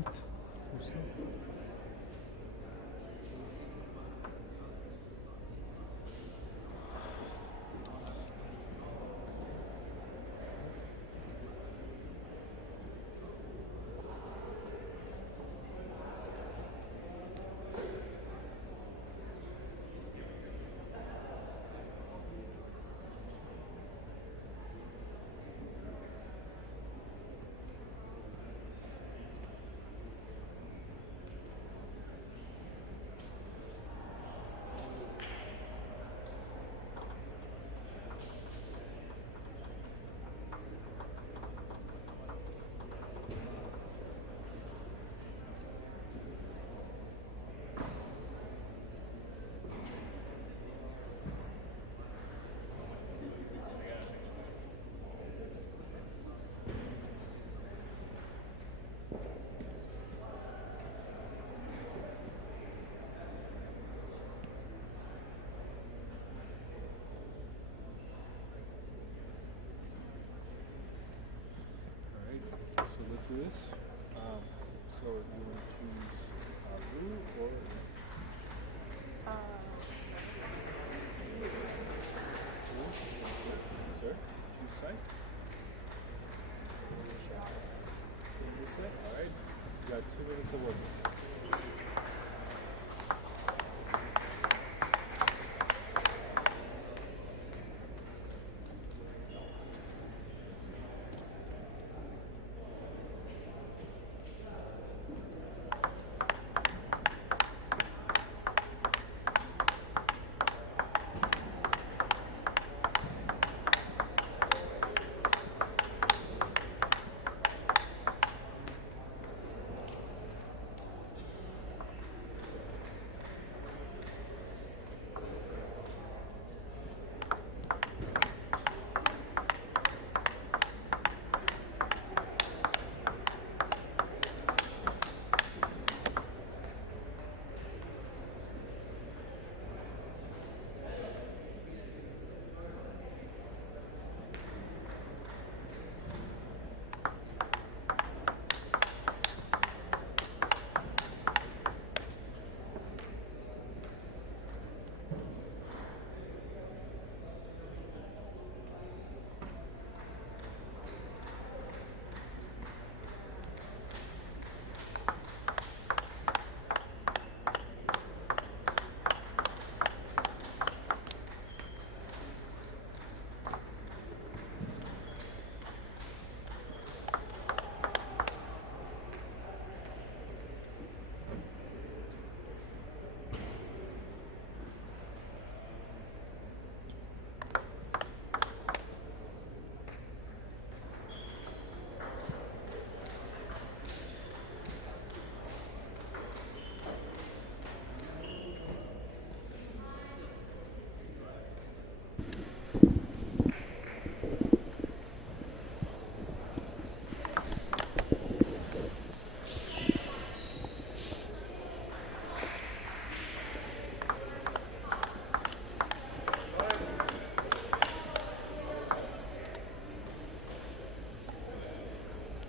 mat. Do this. So you want to choose blue or sir? Choose side. This side. All right. You got 2 minutes of work.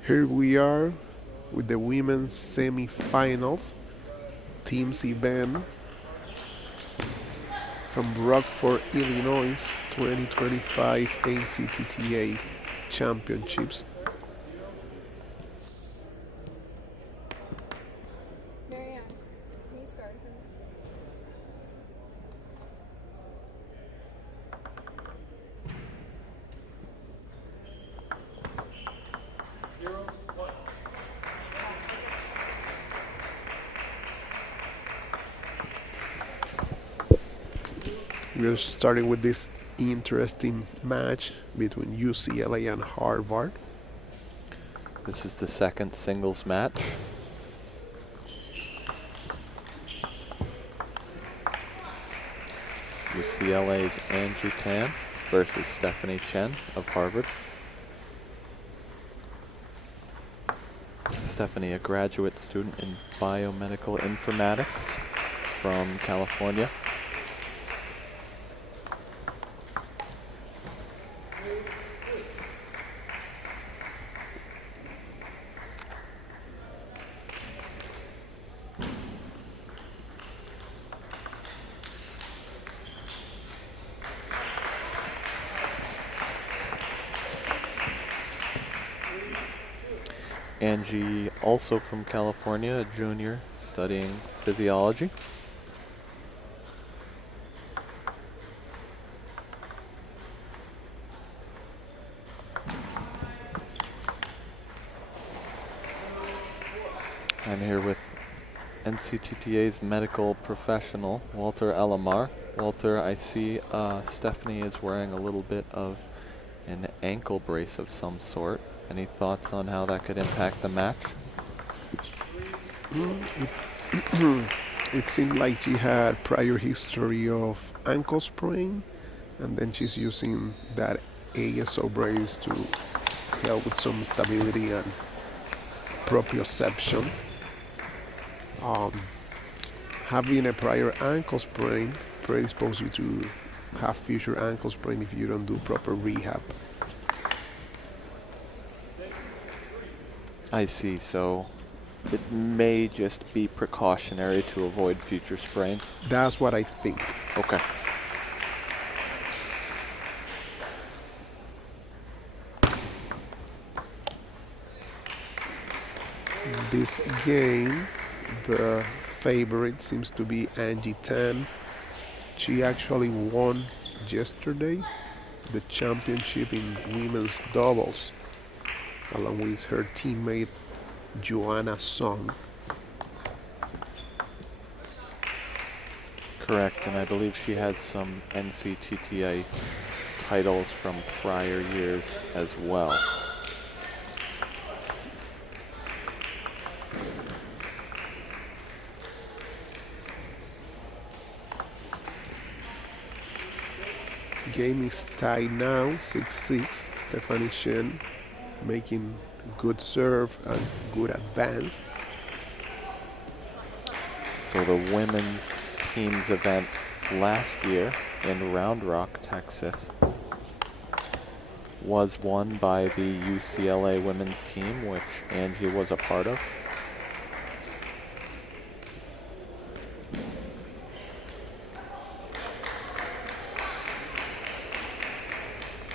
Here we are with the women's semifinals teams event from Rockford, Illinois 2025 NCTTA Championships. We're starting with this interesting match between UCLA and Harvard. This is the second singles match. UCLA's Andrew Tan versus Stephanie Chen of Harvard. Stephanie, a graduate student in biomedical informatics from California. Angie, also from California, a junior studying physiology. I'm here with NCTTA's medical professional, Walter Elamar. Walter, I see Stephanie is wearing a little bit of an ankle brace of some sort. Any thoughts on how that could impact the match? It seemed like she had prior history of ankle sprain, and then she's using that ASO brace to help with some stability and proprioception. Having a prior ankle sprain predisposes you to have future ankle sprain if you don't do proper rehab. I see, so it may just be precautionary to avoid future sprains. That's what I think. Okay. This game, the favorite seems to be Angie Tan. She actually won yesterday the championship in women's doubles, along with her teammate Joanna Song. Correct, and I believe she had some NCTTA titles from prior years as well. Game is tied now, 6-6. Stephanie Shen making good serve and good advance. So the women's teams event last year in Round Rock, Texas, was won by the UCLA women's team, which Angie was a part of.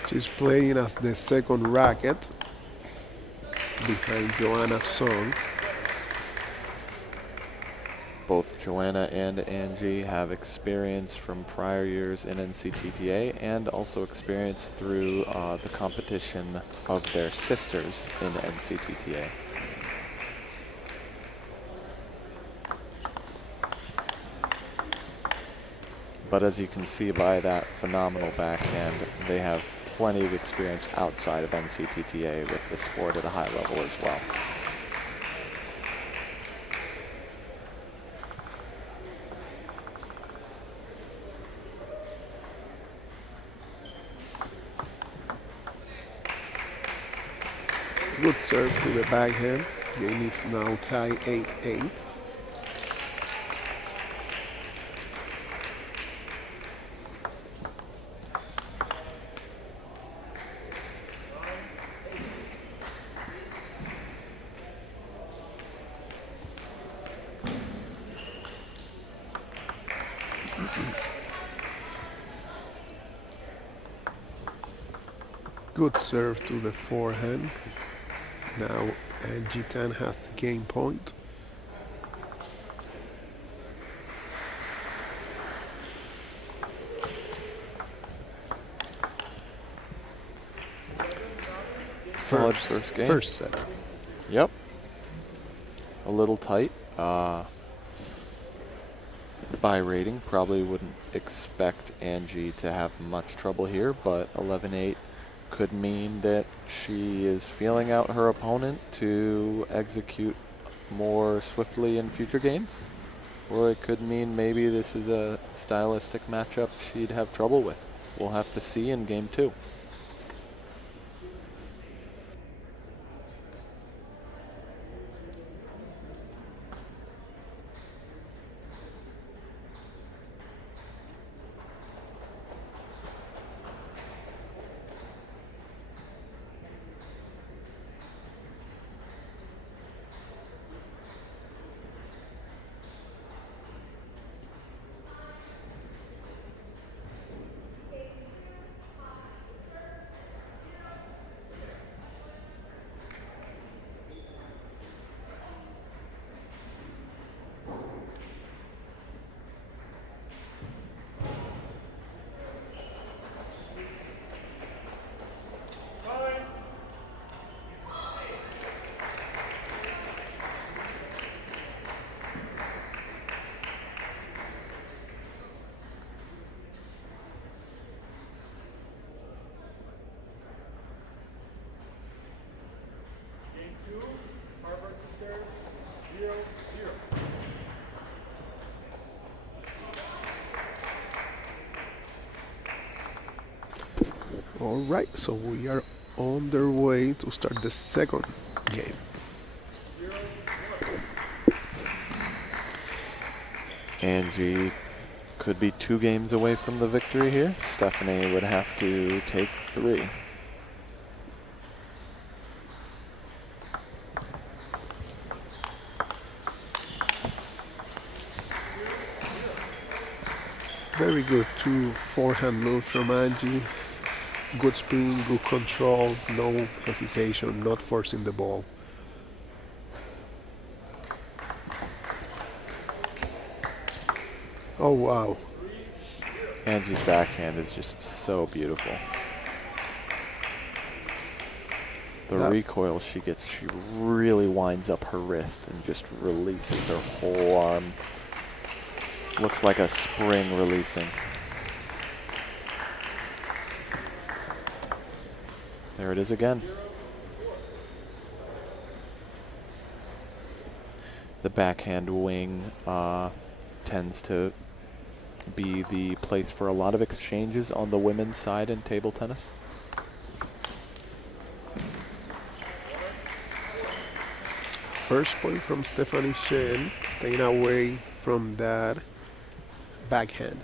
She's playing as the second racket behind Joanna Song. Both Joanna and Angie have experience from prior years in NCTTA and also experience through the competition of their sisters in NCTTA. But as you can see by that phenomenal backhand, they have plenty of experience outside of NCTTA with the sport at a high level as well. Good serve to the backhand. Game is now tied 8-8. Good serve to the forehand. Now Angie Tan has the game point. Solid first game. First set. Yep. A little tight. By rating, probably wouldn't expect Angie to have much trouble here, but 11-8 could mean that she is feeling out her opponent to execute more swiftly in future games. Or it could mean maybe this is a stylistic matchup she'd have trouble with. We'll have to see in game 2. All right, so we are on their way to start the second game. Angie could be 2 games away from the victory here. Stephanie would have to take 3. Very good 2 forehand moves from Angie. Good spin, good control, no hesitation, not forcing the ball. Oh, wow. Angie's backhand is just so beautiful. The recoil she gets, she really winds up her wrist and just releases her whole arm. Looks like a spring releasing. There it is again. The backhand wing tends to be the place for a lot of exchanges on the women's side in table tennis. First point from Stephanie Shen, staying away from that backhand.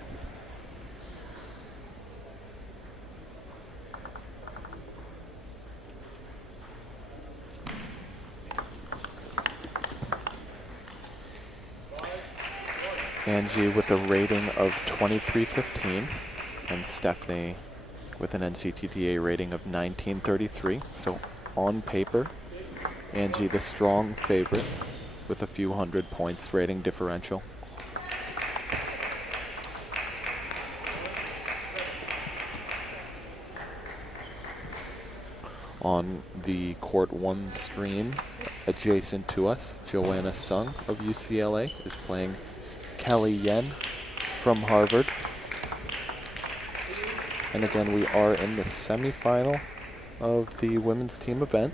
Angie with a rating of 2315 and Stephanie with an NCTTA rating of 1933. So on paper, Angie the strong favorite with a few hundred points rating differential. On the Court 1 stream, adjacent to us, Joanna Sung of UCLA is playing Kelly Yen from Harvard. And again, we are in the semifinal of the women's team event.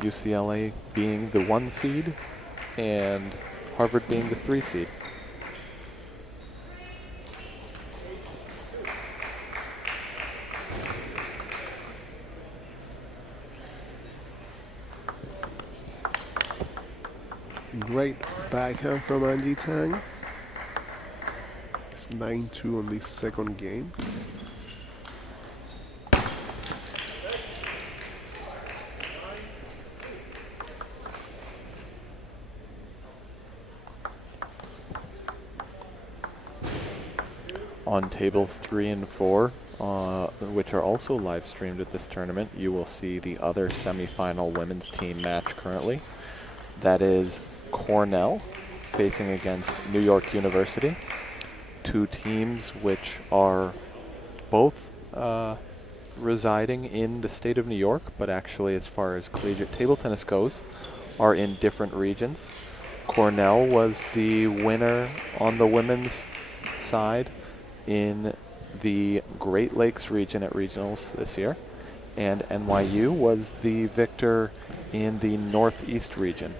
UCLA being the 1 seed and Harvard being the 3 seed. Great backhand from Angie Tang. It's 9-2 on this second game. On tables 3 and 4, which are also live streamed at this tournament, you will see the other semifinal women's team match currently. That is Cornell facing against New York University. 2 teams which are both residing in the state of New York, but actually as far as collegiate table tennis goes, are in different regions. Cornell was the winner on the women's side in the Great Lakes region at regionals this year, and NYU was the victor in the Northeast region.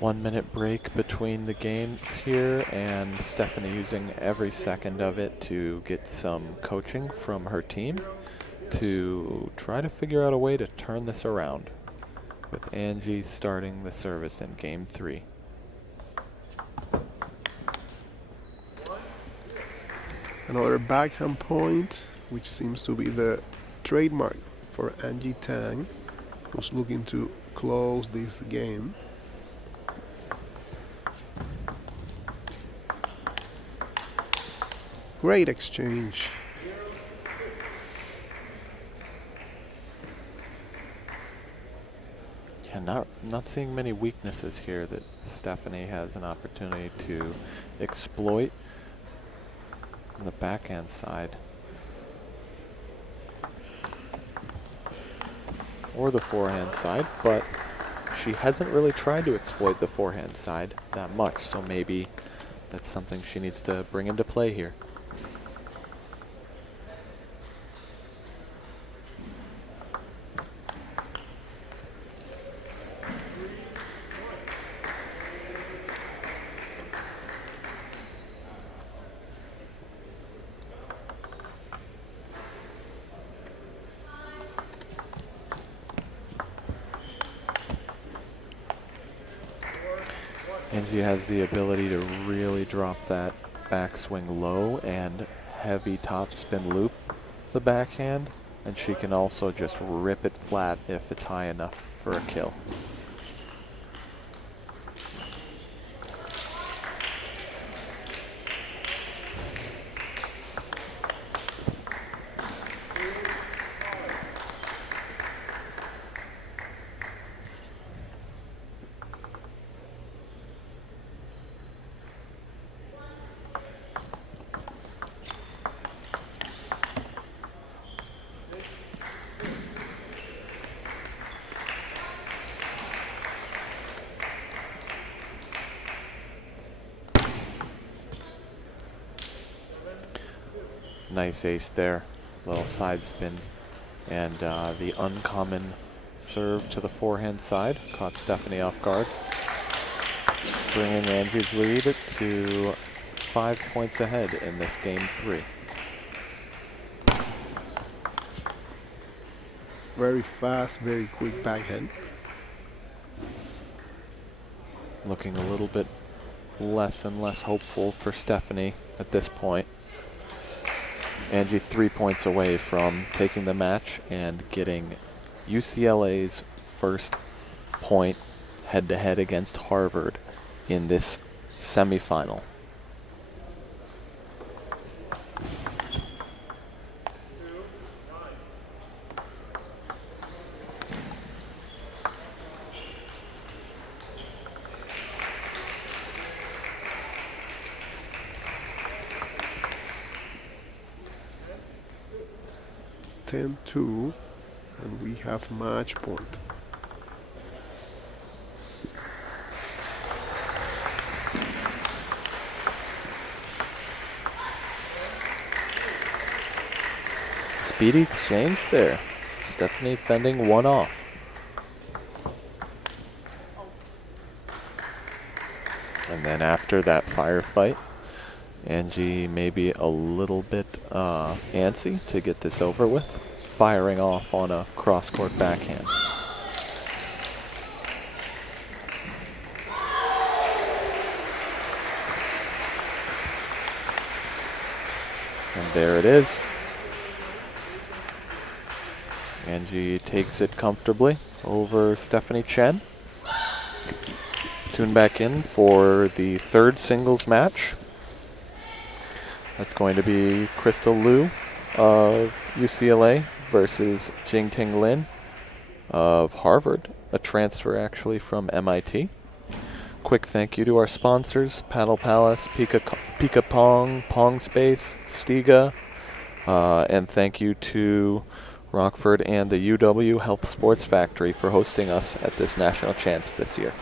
One-minute break between the games here, and Stephanie using every second of it to get some coaching from her team to try to figure out a way to turn this around, with Angie starting the service in game 3. Another backhand point, which seems to be the trademark for Angie Tang, who's looking to close this game. Great exchange. Yeah, not seeing many weaknesses here that Stephanie has an opportunity to exploit on the backhand side. Or the forehand side, but she hasn't really tried to exploit the forehand side that much, so maybe that's something she needs to bring into play here. Angie has the ability to really drop that backswing low and heavy topspin loop the backhand, and she can also just rip it flat if it's high enough for a kill. Nice ace there, little side spin, and the uncommon serve to the forehand side caught Stephanie off guard, bringing Angie's lead to 5 points ahead in this game 3. Very fast, very quick backhand. Looking a little bit less and less hopeful for Stephanie at this point. Angie 3 points away from taking the match and getting UCLA's first point head-to-head against Harvard in this semifinal. (10-2), and we have match point. Speedy exchange there. Stephanie fending one off. And then after that firefight, Angie maybe a little bit antsy to get this over with, firing off on a cross-court backhand. And there it is. Angie takes it comfortably over Stephanie Chen. Tune back in for the third singles match. That's going to be Crystal Liu of UCLA versus Jingting Lin of Harvard, a transfer actually from MIT. Quick thank you to our sponsors, Paddle Palace, Pika Pong, Pong Space, Stiga, and thank you to Rockford and the UW Health Sports Factory for hosting us at this National Champs this year.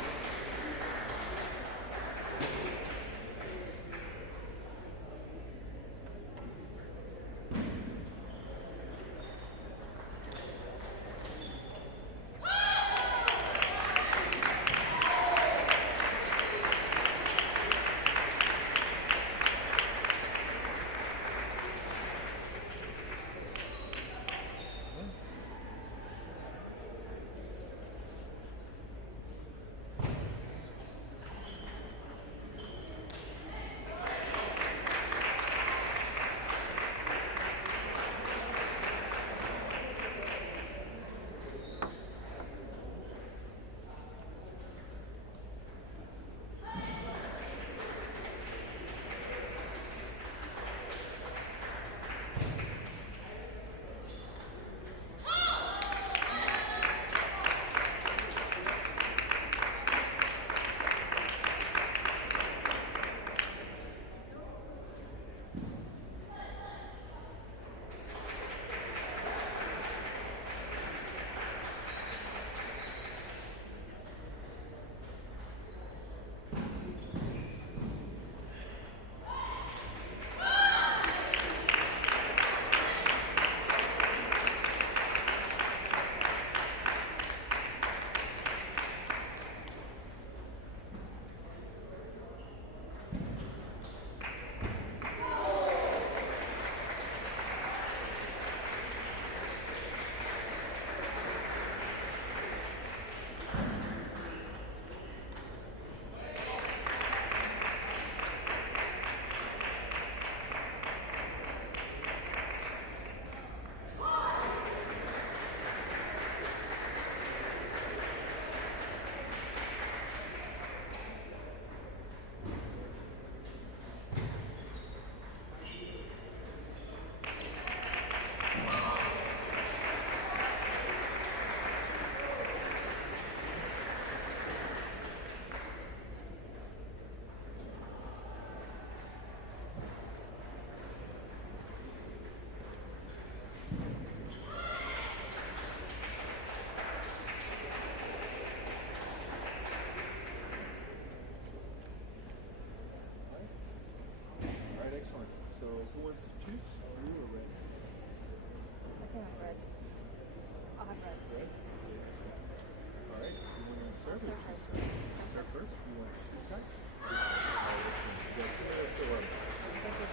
Who wants to choose? Blue or red? I can have red. I'll have red. Red? All right. You want to serve I'll or serve choose? first. Serve first? You want to choose guys? All right, let's go around. Thank you.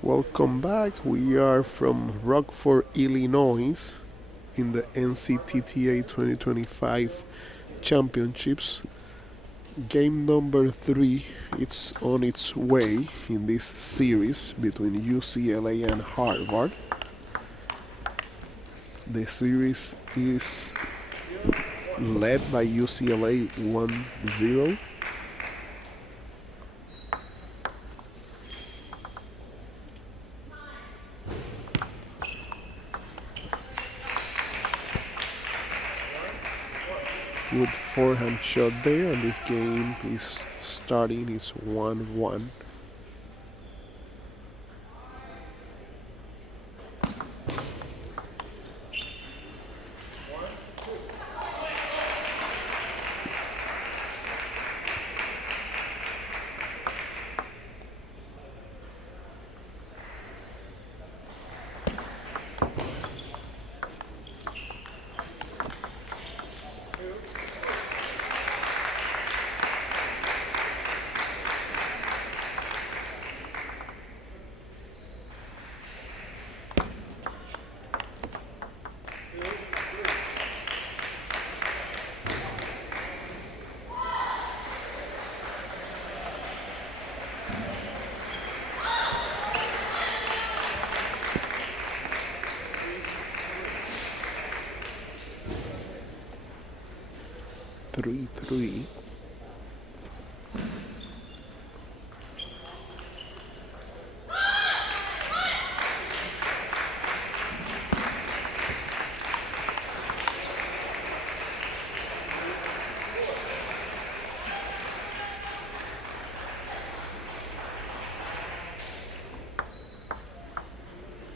Welcome back. We are from Rockford, Illinois in the NCTTA 2025 Championships. Game number 3, it's on its way in this series between UCLA and Harvard. The series is led by UCLA 1-0. Good forehand shot there, and this game is starting. It's 1-1. Three.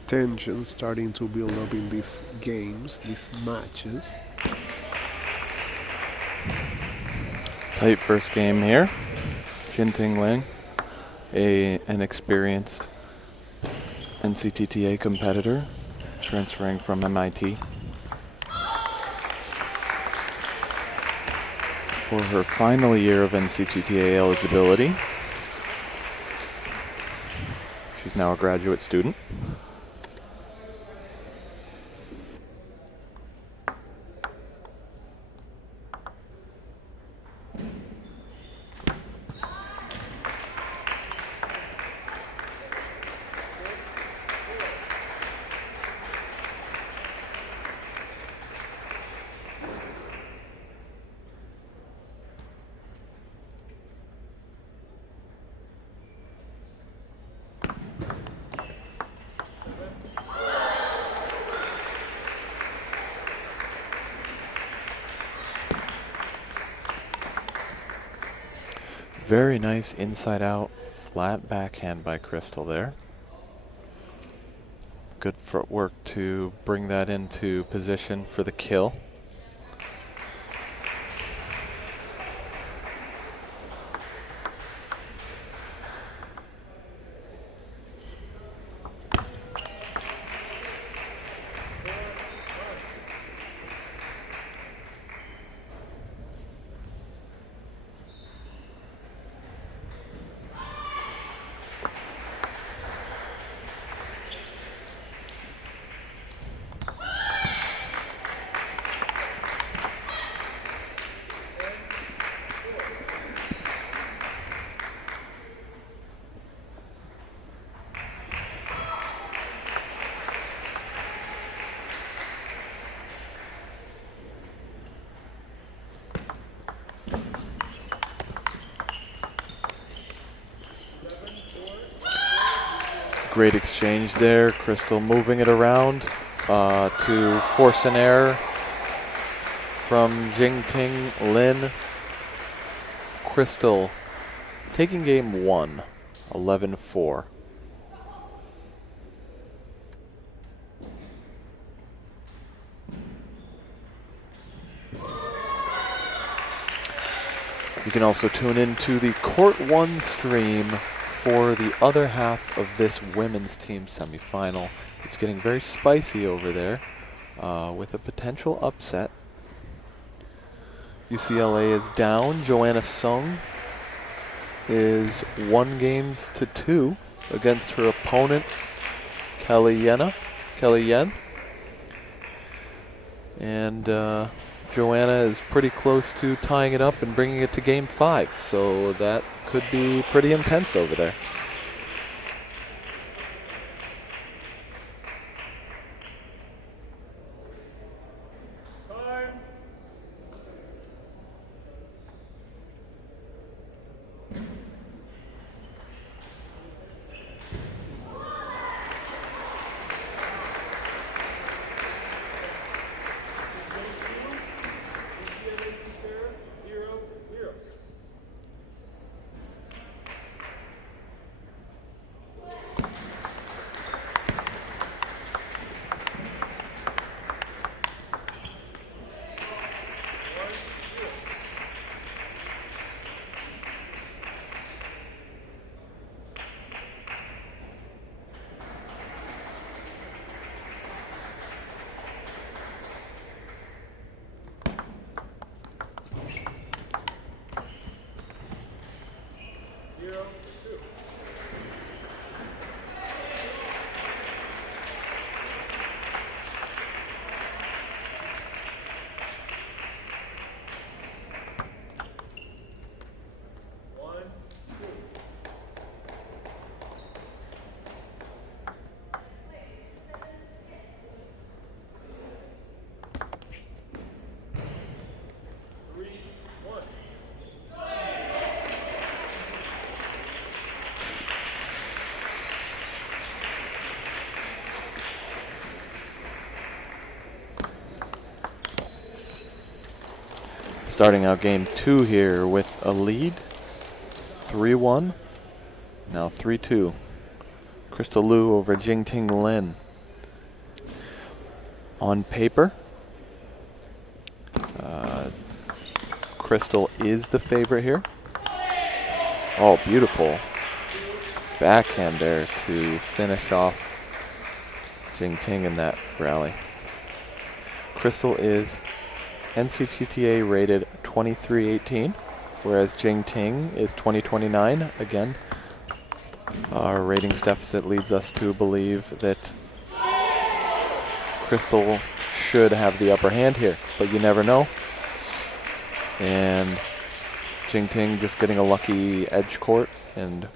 Tension starting to build up in these games, these matches. Tight first game here. Jinting Ling, an experienced NCTTA competitor, transferring from MIT. For her final year of NCTTA eligibility. She's now a graduate student. Very nice inside out flat backhand by Crystal there. Good footwork to bring that into position for the kill. Great exchange there. Crystal moving it around to force an error from Jingting Lin. Crystal taking game 1, 11-4. You can also tune into the Court 1 stream for the other half of this women's team semifinal. It's getting very spicy over there with a potential upset. UCLA is down. Joanna Sung is 1-2 against her opponent, Kelly Yen. And Joanna is pretty close to tying it up and bringing it to game 5. So that could be pretty intense over there. Starting out game 2 here with a lead, 3-1, now 3-2. Crystal Lu over Jingting Lin. On paper, Crystal is the favorite here. Oh, beautiful backhand there to finish off Jingting in that rally. Crystal is NCTTA rated 2318, whereas Jingting is 2029. Again, our ratings deficit leads us to believe that Crystal should have the upper hand here, but you never know. And Jingting just getting a lucky edge court and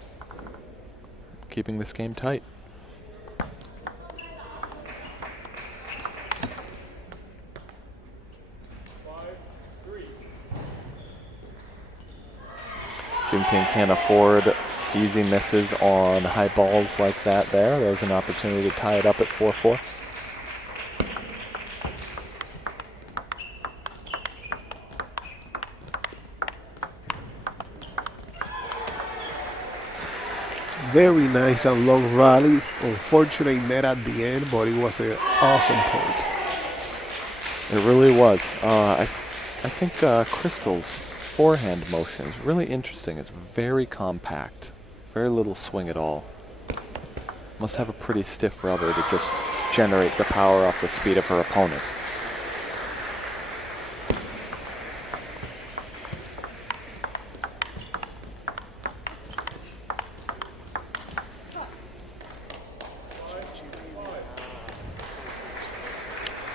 keeping this game tight. Jingting can't afford easy misses on high balls like that there. There's an opportunity to tie it up at 4-4. very nice and long rally. Unfortunate net at the end, but it was an awesome point. It really was. I think Crystal's forehand motion is really interesting. It's very compact, very little swing at all. Must have a pretty stiff rubber to just generate the power off the speed of her opponent.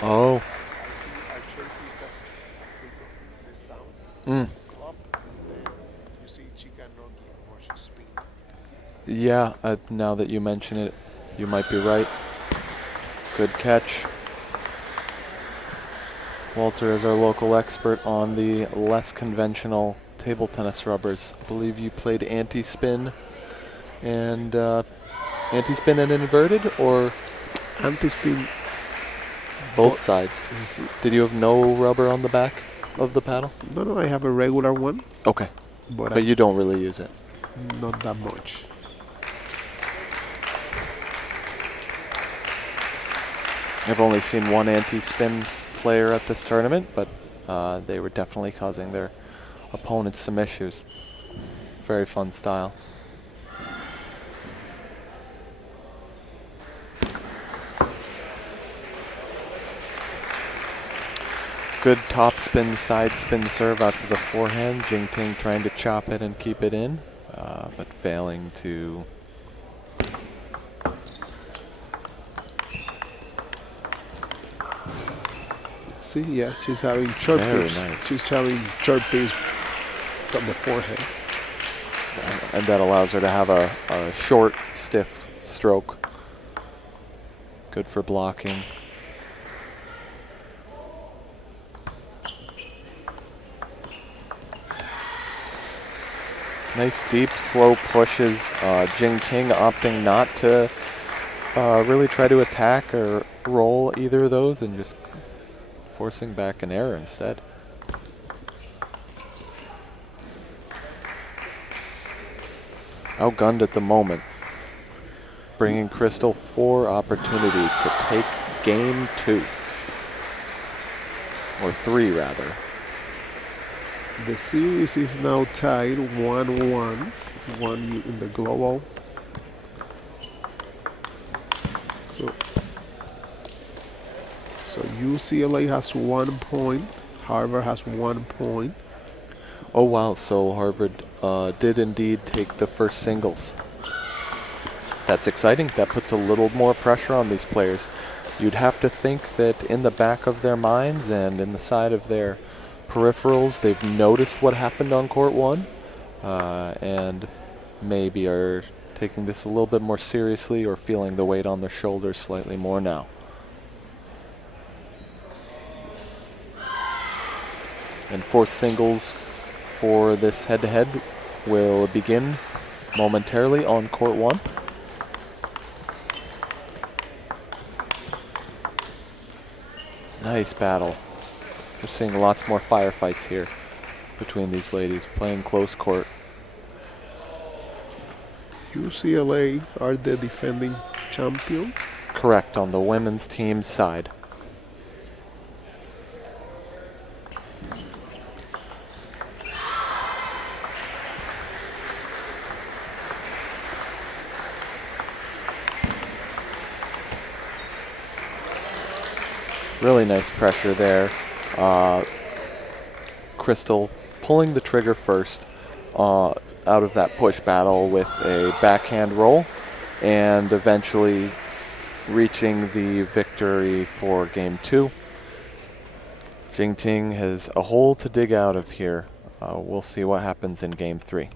Oh. Yeah, now that you mention it, you might be right. Good catch. Walter is our local expert on the less conventional table tennis rubbers. I believe you played anti-spin and anti-spin and inverted, or Anti-spin. both sides. Did you have no rubber on the back of the paddle? No, I have a regular one. Okay, but you don't really use it. Not that much. I've only seen one anti-spin player at this tournament, but they were definitely causing their opponents some issues. Very fun style. Good top spin, side spin serve out to the forehand. Jingting trying to chop it and keep it in, but failing to. See, yeah, she's having chirpies. Nice. She's having chirpies from the forehand. And that allows her to have a short, stiff stroke. Good for blocking. Nice deep, slow pushes. Jingting opting not to really try to attack or roll either of those and just forcing back an error instead. Outgunned at the moment, bringing Crystal 4 opportunities to take game 2. Or 3, rather. The series is now tied 1-1. 1 in the global. So UCLA has 1 point. Harvard has 1 point. Oh wow, so Harvard did indeed take the first singles. That's exciting. That puts a little more pressure on these players. You'd have to think that in the back of their minds and in the side of their peripherals, they've noticed what happened on court 1 and maybe are taking this a little bit more seriously or feeling the weight on their shoulders slightly more now. And 4th singles for this head-to-head will begin momentarily on court 1. Nice battle. We're seeing lots more firefights here between these ladies playing close court. UCLA are the defending champion. Correct, on the women's team side. Really nice pressure there. Crystal pulling the trigger first out of that push battle with a backhand roll and eventually reaching the victory for game 2. Jingting has a hole to dig out of here. We'll see what happens in game 3.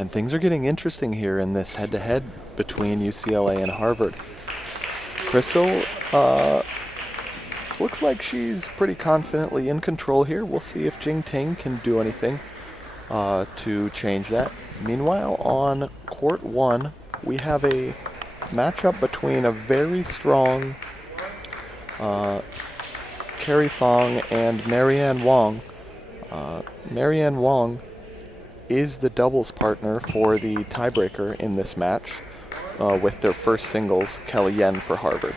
And things are getting interesting here in this head-to-head between UCLA and Harvard. Crystal looks like she's pretty confidently in control here. We'll see if Jingting can do anything to change that. Meanwhile, on court 1, we have a matchup between a very strong Carrie Fong and Marianne Wong. Marianne Wong is the doubles partner for the tiebreaker in this match with their first singles, Kelly Yen for Harvard.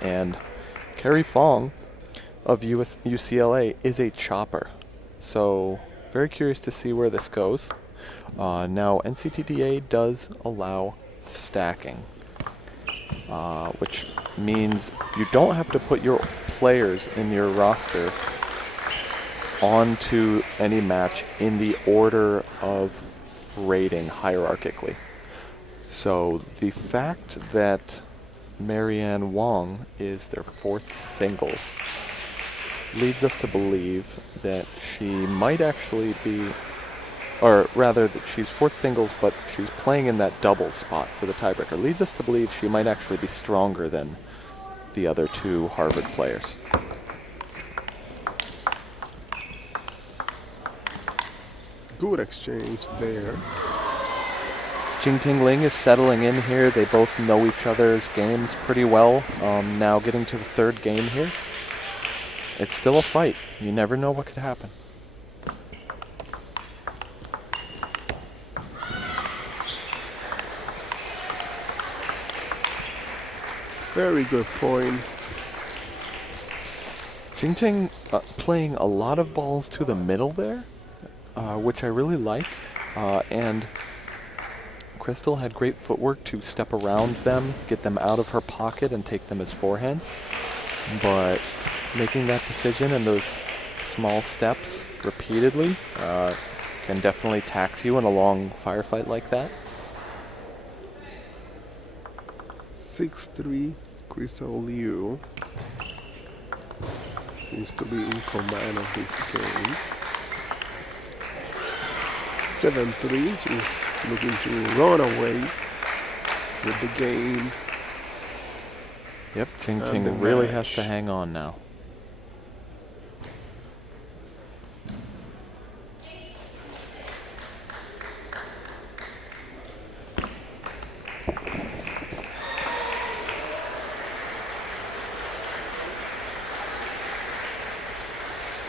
And Carrie Fong of UCLA is a chopper. So very curious to see where this goes. Now NCTTA does allow stacking, which means you don't have to put your players in your roster onto any match in the order of rating hierarchically. So the fact that Marianne Wong is their 4th singles leads us to believe that she might actually be, or rather that she's 4th singles, but she's playing in that double spot for the tiebreaker. Leads us to believe she might actually be stronger than the other 2 Harvard players. Good exchange there. Jingting Ling is settling in here. They both know each other's games pretty well. Now getting to the 3rd game here. It's still a fight. You never know what could happen. Very good point. Jingting playing a lot of balls to the middle there, which I really like. And Crystal had great footwork to step around them, get them out of her pocket, and take them as forehands. But making that decision and those small steps repeatedly can definitely tax you in a long firefight like that. 6-3, Crystal Liu seems to be in command of this game. 7-3, she's looking to run away with the game. Yep, Jingting really has to hang on now.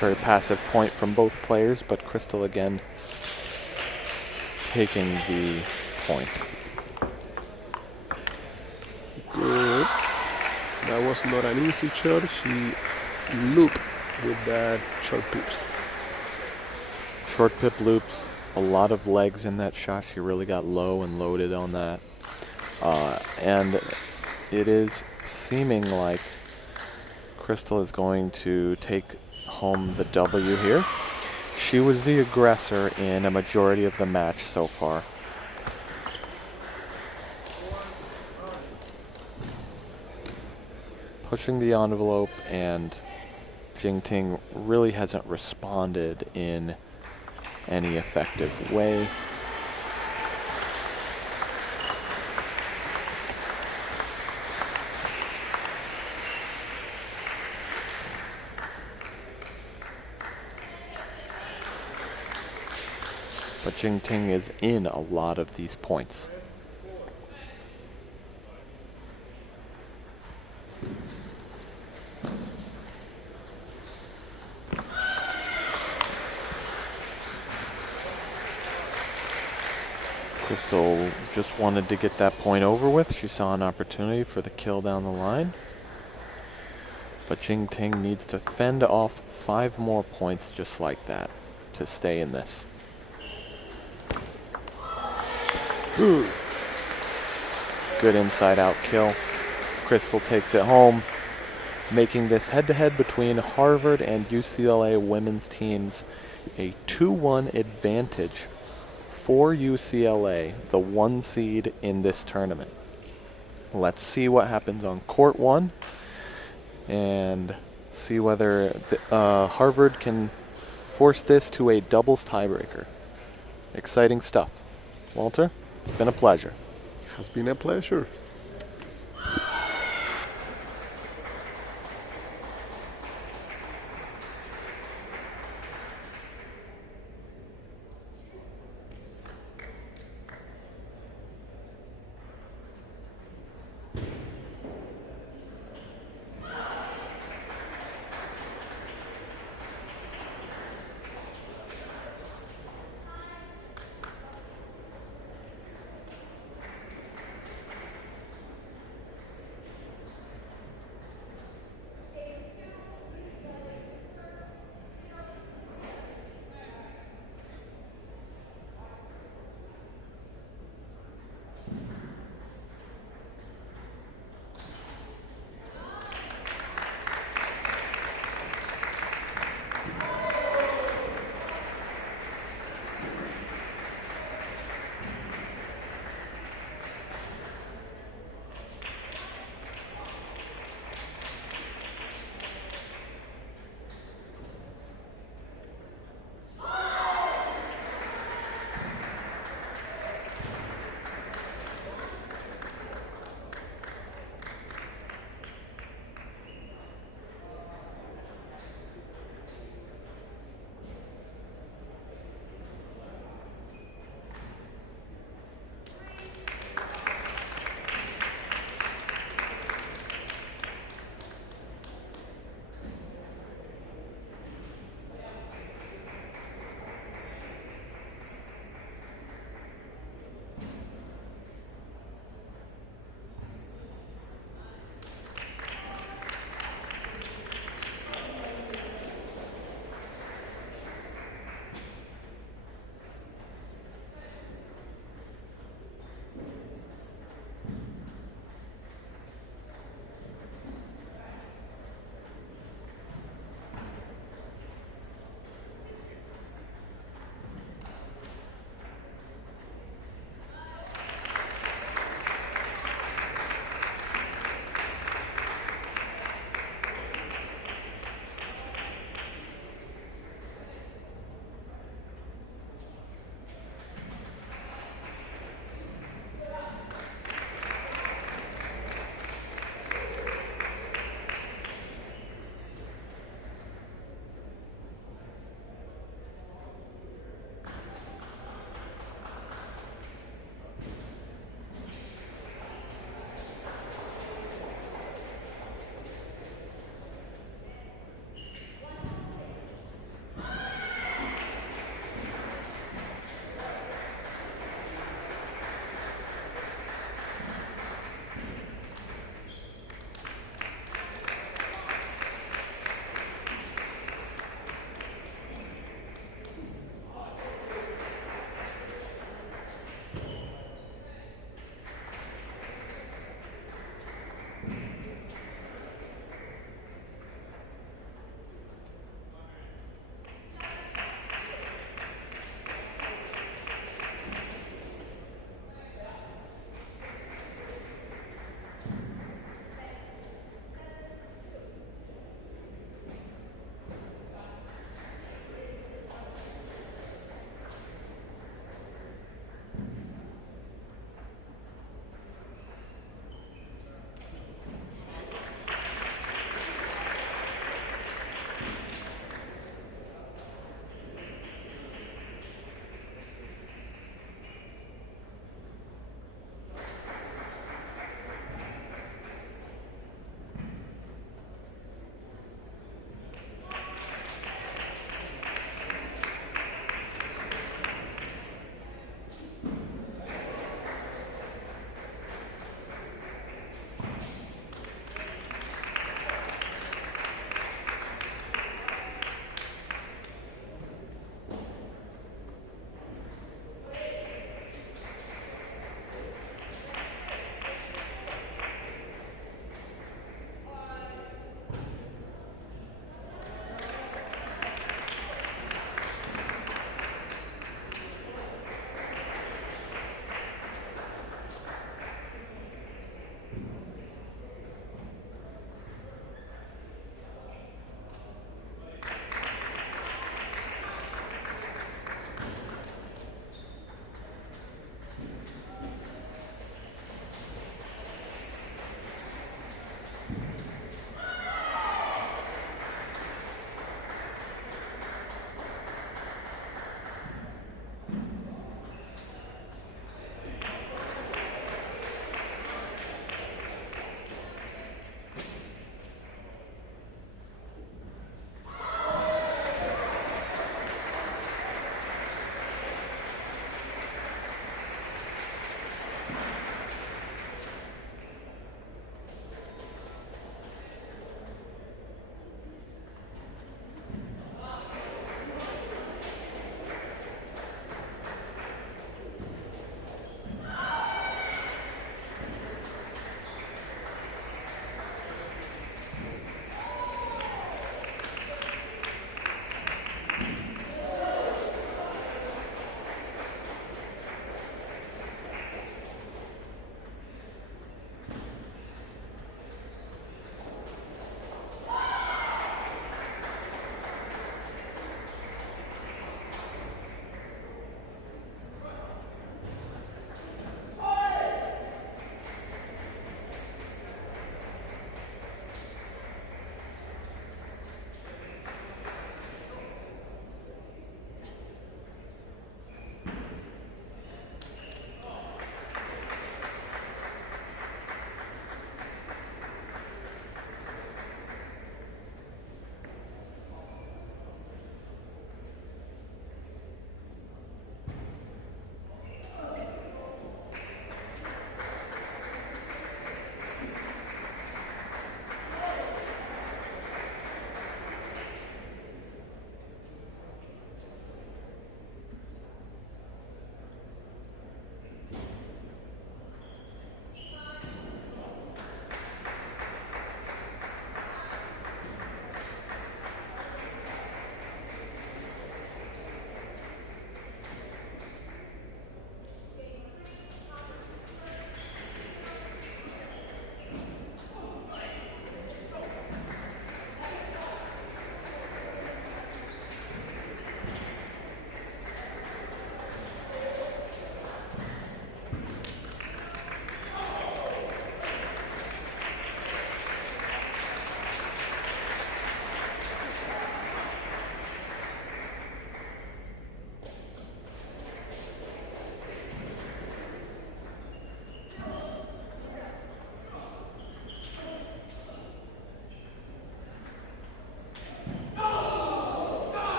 Very passive point from both players, but Crystal again taking the point. Good. That was not an easy shot. She looped with that short pips. Short pip loops, a lot of legs in that shot. She really got low and loaded on that. And it is seeming like Crystal is going to take home the W here. She was the aggressor in a majority of the match so far. Pushing the envelope, and Jingting really hasn't responded in any effective way. But Jingting is in a lot of these points. Crystal just wanted to get that point over with. She saw an opportunity for the kill down the line. But Jingting needs to fend off 5 more points just like that to stay in this. Good inside-out kill. Crystal takes it home, making this head-to-head between Harvard and UCLA women's teams a 2-1 advantage for UCLA, the 1 seed in this tournament. Let's see what happens on court 1 and see whether Harvard can force this to a doubles tiebreaker. Exciting stuff. Walter, it's been a pleasure. Has been a pleasure.